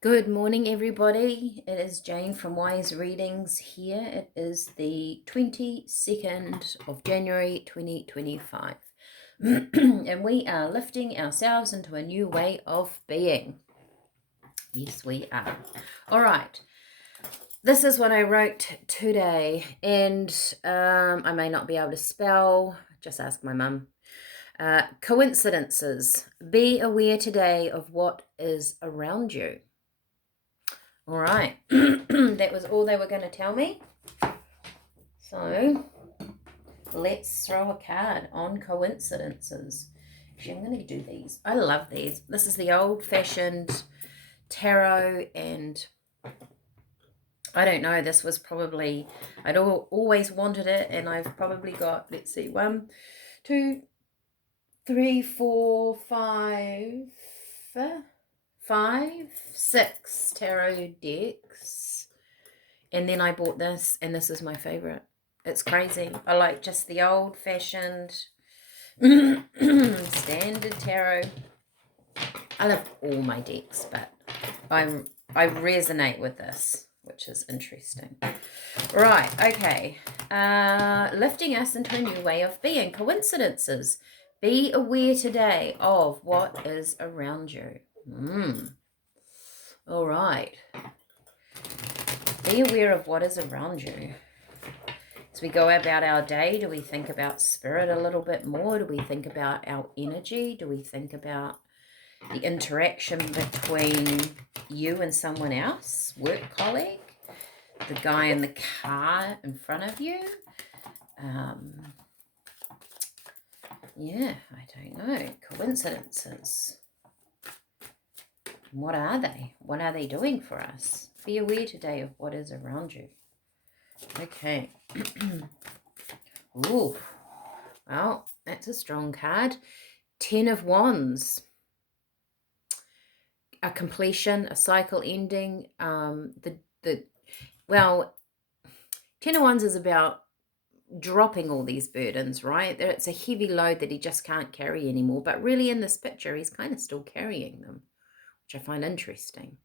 Good morning, everybody. It is Jane from Wise Readings here. It is the 22nd of January 2025. And we are lifting ourselves into a new way of being. Yes, we are. All right. This is what I wrote today, and I may not be able to spell. Just ask my mum. Coincidences. Be aware today of what is around you. All right, that was all they were going to tell me. So let's throw a card on coincidences. Actually, I'm going to do these. I love these. This is the old-fashioned tarot, and I don't know, this was probably, I'd always wanted it, and I've probably got, let's see, 1, 2, 3, 4, 5, 6 tarot decks. And then I bought this, and this is my favorite. It's crazy. I like just the old-fashioned standard tarot. I love all my decks, but I resonate with this, which is interesting. Right, okay. Lifting us into a new way of being. Coincidences. Be aware today of what is around you. All right. Be aware of what is around you. As we go about our day, do we think about spirit a little bit more? Do we think about our energy? Do we think about the interaction between you and someone else, work colleague, the guy in the car in front of you? Yeah, I don't know. Coincidences. What are they? What are they doing for us? Be aware today of what is around you. Okay. Ooh. Well, that's a strong card. 10 of Wands. A completion, a cycle ending. Well, 10 of Wands is about dropping all these burdens, right? It's a heavy load that he just can't carry anymore. But really in this picture, he's kind of still carrying them, which I find interesting.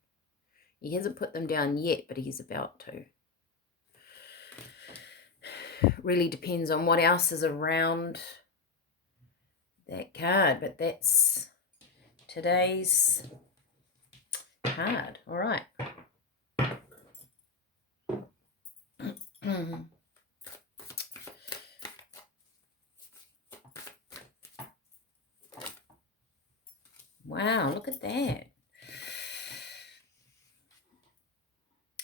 He hasn't put them down yet, but he's about to. Really depends on what else is around that card, but that's today's card. All right. Wow, look at that.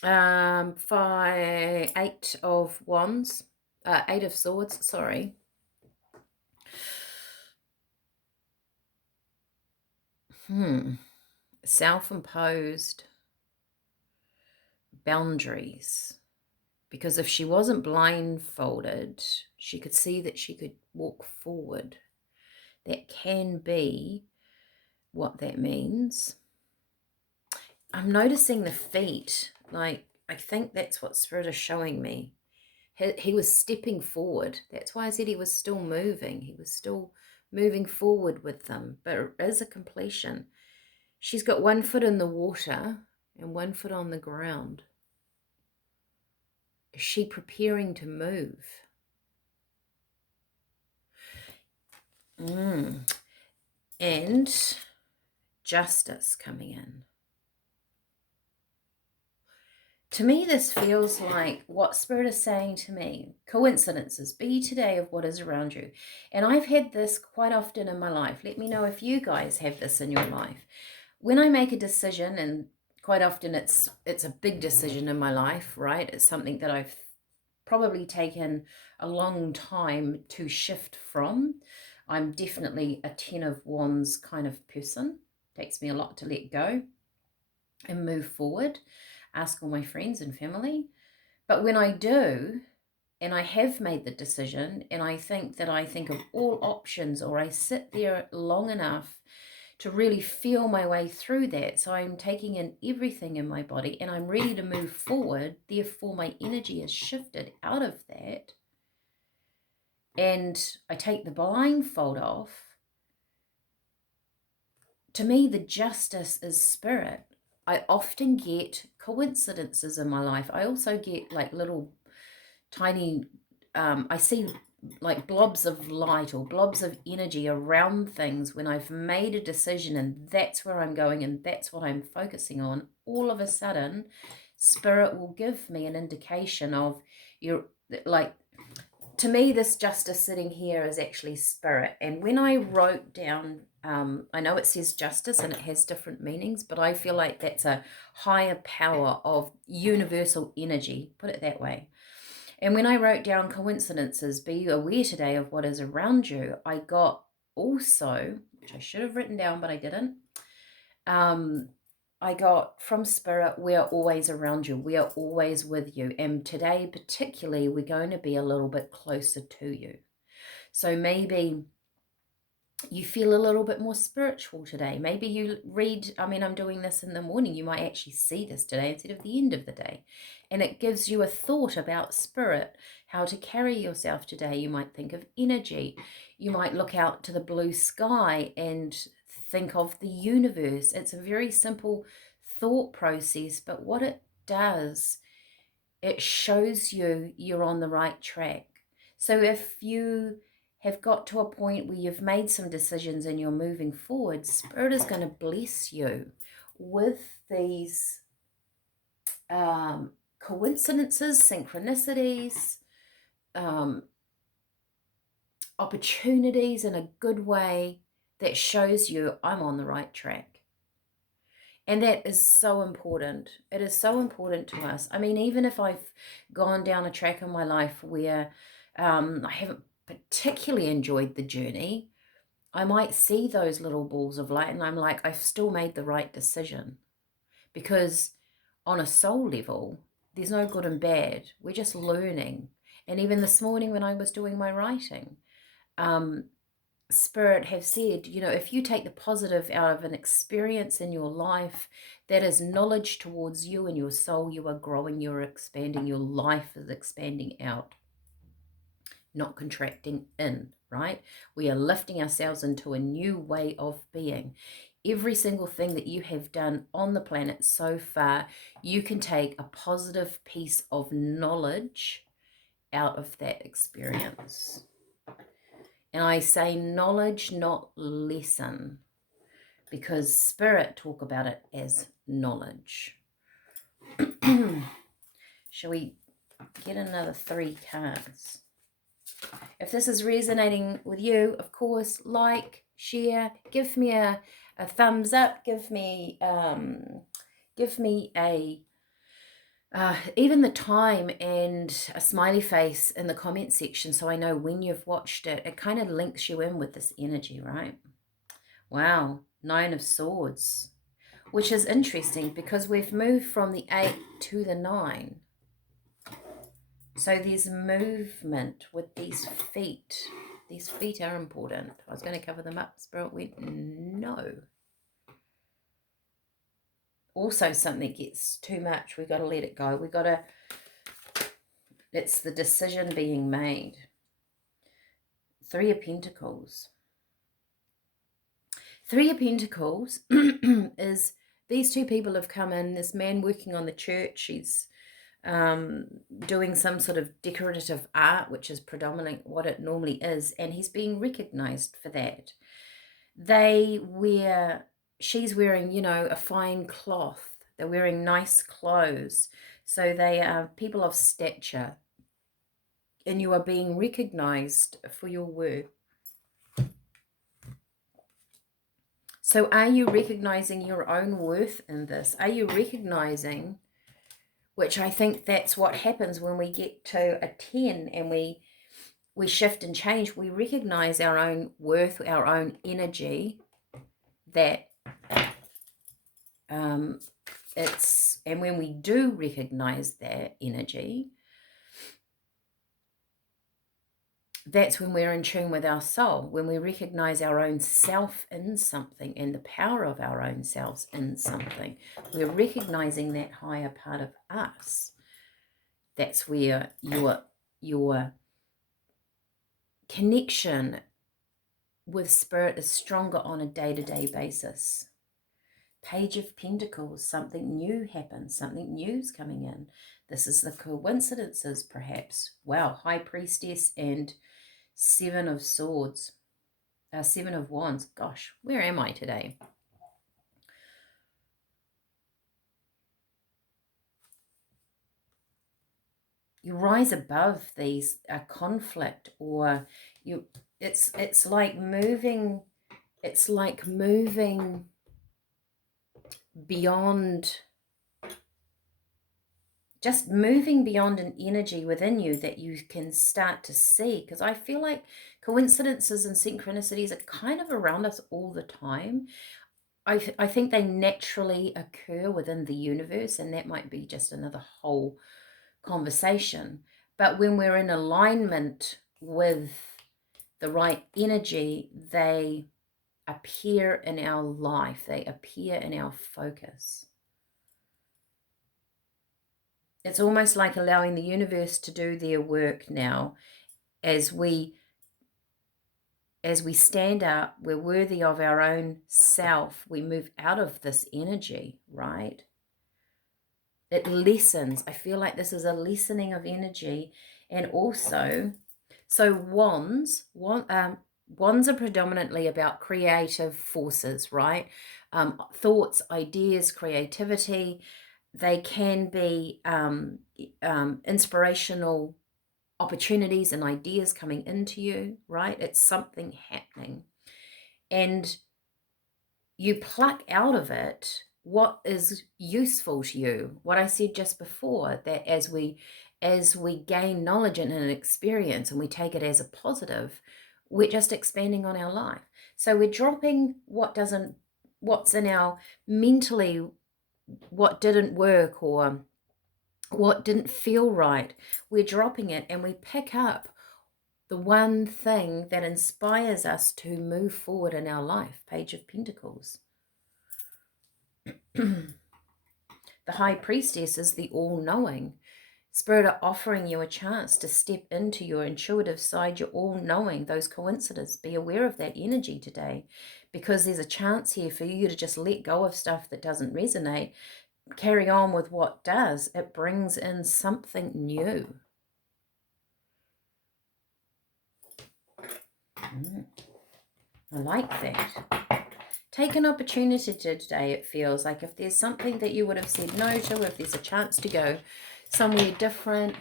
8 of Wands, 8 of Swords, sorry. Self-imposed boundaries. Because if she wasn't blindfolded, she could see that she could walk forward. That can be what that means. I'm noticing the feet. Like, I think that's what Spirit is showing me. He was stepping forward. That's why I said he was still moving. He was still moving forward with them. But as a completion, she's got 1 foot in the water and 1 foot on the ground. Is she preparing to move? And justice coming in. To me, this feels like what Spirit is saying to me. Coincidences. Be today of what is around you. And I've had this quite often in my life. Let me know if you guys have this in your life. When I make a decision, and quite often it's a big decision in my life, right? It's something that I've probably taken a long time to shift from. I'm definitely a 10 of Wands kind of person. It takes me a lot to let go and move forward. Ask all my friends and family. But when I do, and I have made the decision, and I think of all options, or I sit there long enough to really feel my way through that. So I'm taking in everything in my body and I'm ready to move forward. Therefore, my energy is shifted out of that. And I take the blindfold off to me, the justice is spirit. I often get coincidences in my life. I also get like little tiny, I see like blobs of light or blobs of energy around things when I've made a decision and that's where I'm going and that's what I'm focusing on. All of a sudden, spirit will give me an indication of your, like, to me, this justice sitting here is actually spirit. And when I wrote down, I know it says justice and it has different meanings, but I feel like that's a higher power of universal energy, put it that way. And when I wrote down coincidences, be aware today of what is around you, I got also, which I should have written down, but I didn't, I got from spirit, we are always around you. We are always with you. And today, particularly, we're going to be a little bit closer to you. So maybe you feel a little bit more spiritual today. Maybe you read, I mean, I'm doing this in the morning. You might actually see this today instead of the end of the day. And it gives you a thought about spirit, how to carry yourself today. You might think of energy. You might look out to the blue sky and think of the universe. It's a very simple thought process, but what it does, it shows you you're on the right track. So if you have got to a point where you've made some decisions and you're moving forward, spirit is going to bless you with these coincidences, synchronicities, opportunities in a good way that shows you I'm on the right track. And that is so important. It is so important to us. I mean, even if I've gone down a track in my life where I haven't particularly enjoyed the journey, I might see those little balls of light and I'm like, I've still made the right decision. Because on a soul level, there's no good and bad. We're just learning. And even this morning when I was doing my writing, Spirit have said, you know, if you take the positive out of an experience in your life, that is knowledge towards you and your soul, you are growing, you're expanding, your life is expanding out, not contracting in, right? We are lifting ourselves into a new way of being. Every single thing that you have done on the planet so far, you can take a positive piece of knowledge out of that experience. And I say knowledge, not lesson, because spirit talk about it as knowledge. Shall we get another 3 cards? If this is resonating with you, of course, like, share, give me a thumbs up, give me a even the time and a smiley face in the comment section so I know when you've watched it. It kind of links you in with this energy, right? Wow, 9 of Swords, which is interesting because we've moved from the 8 to the 9. So there's movement with these feet. These feet are important. I was going to cover them up. Spirit went, no. Also, something gets too much. We've got to let it go. We've got to, it's the decision being made. 3 of Pentacles. 3 of Pentacles is these 2 people have come in. This man working on the church. He's doing some sort of decorative art, which is predominantly what it normally is. And he's being recognized for that. She's wearing, you know, a fine cloth. They're wearing nice clothes. So they are people of stature. And you are being recognized for your work. So are you recognizing your own worth in this? Are you recognizing, which I think that's what happens when we get to a 10 and we shift and change. We recognize our own worth, our own energy, that and when we do recognize that energy, that's when we're in tune with our soul, when we recognize our own self in something and the power of our own selves in something. We're recognizing that higher part of us. That's where your connection with spirit is stronger on a day-to-day basis. Page of Pentacles, something new happens, something new's coming in. This is the coincidences, perhaps. Wow, High Priestess and Seven of Swords. Seven of Wands. Gosh, where am I today? You rise above these conflict, or it's like moving beyond, just moving beyond an energy within you that you can start to see. Because I feel like coincidences and synchronicities are kind of around us all the time. I think they naturally occur within the universe, and that might be just another whole conversation. But when we're in alignment with the right energy, they appear in our life, they appear in our focus. It's almost like allowing the universe to do their work now. As we stand up, we're worthy of our own self, we move out of this energy, right? It lessens. I feel like this is a lessening of energy. And also, so wands are predominantly about creative forces, right? Thoughts, ideas, creativity. They can be inspirational opportunities and ideas coming into you, right? It's something happening. And you pluck out of it what is useful to you. What I said just before, that as we gain knowledge and an experience and we take it as a positive, we're just expanding on our life. So we're dropping what's in our mentally, what didn't work or what didn't feel right. We're dropping it and we pick up the one thing that inspires us to move forward in our life. Page of Pentacles. The High Priestess is the all-knowing. Spirit are offering you a chance to step into your intuitive side, your all-knowing, those coincidences. Be aware of that energy today, because there's a chance here for you to just let go of stuff that doesn't resonate, carry on with what does. It brings in something new. I like that. Take an opportunity today, it feels like. If there's something that you would have said no to, if there's a chance to go somewhere different,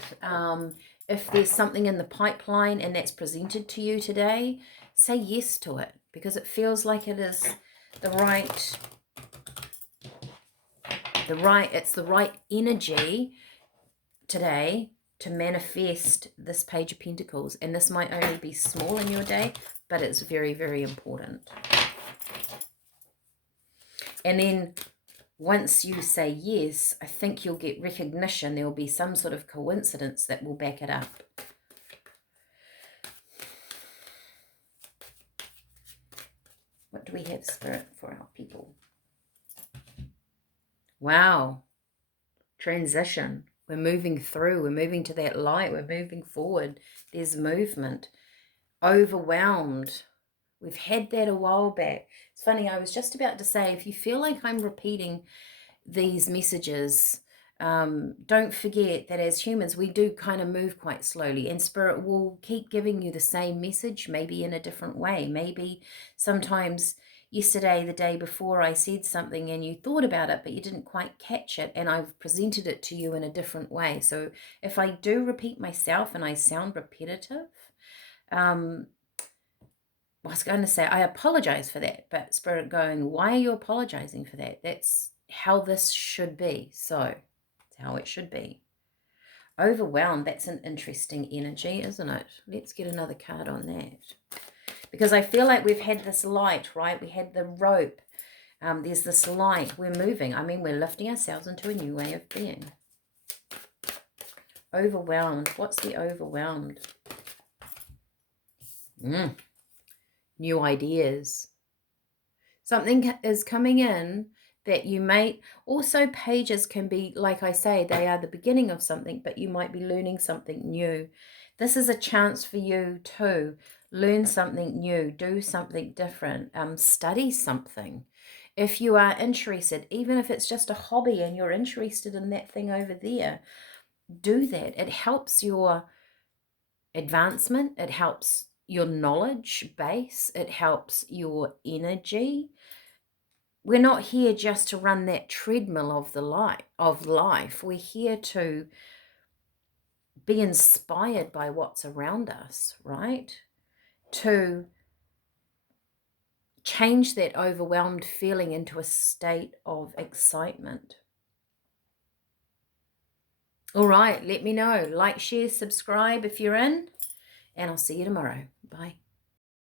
if there's something in the pipeline and that's presented to you today, say yes to it, because it feels like it is it's the right energy today to manifest this Page of Pentacles. And this might only be small in your day, but it's very, very important. And then once you say yes, I think you'll get recognition. There will be some sort of coincidence that will back it up. What do we have, Spirit, for our people? Wow. Transition. We're moving through. We're moving to that light. We're moving forward. There's movement. Overwhelmed. We've had that a while back. It's funny, I was just about to say, if you feel like I'm repeating these messages, don't forget that as humans, we do kind of move quite slowly, and Spirit will keep giving you the same message, maybe in a different way. Maybe sometimes yesterday, the day before, I said something and you thought about it, but you didn't quite catch it, and I've presented it to you in a different way. So if I do repeat myself and I sound repetitive, I was going to say, I apologize for that, but Spirit going, why are you apologizing for that? That's how this should be. So it's how it should be. Overwhelmed, that's an interesting energy, isn't it? Let's get another card on that. Because I feel like we've had this light, right? We had the rope. There's this light. We're moving. I mean, we're lifting ourselves into a new way of being. Overwhelmed. What's the overwhelmed? New ideas. Something is coming in that you may, also pages can be, like I say, they are the beginning of something, but you might be learning something new. This is a chance for you to learn something new, do something different, study something. If you are interested, even if it's just a hobby and you're interested in that thing over there, do that. It helps your advancement. It helps your knowledge base. It helps your energy. We're not here just to run that treadmill of life. We're here to be inspired by what's around us, right? To change that overwhelmed feeling into a state of excitement. All right, let me know. Like, share, subscribe if you're in, and I'll see you tomorrow. Bye.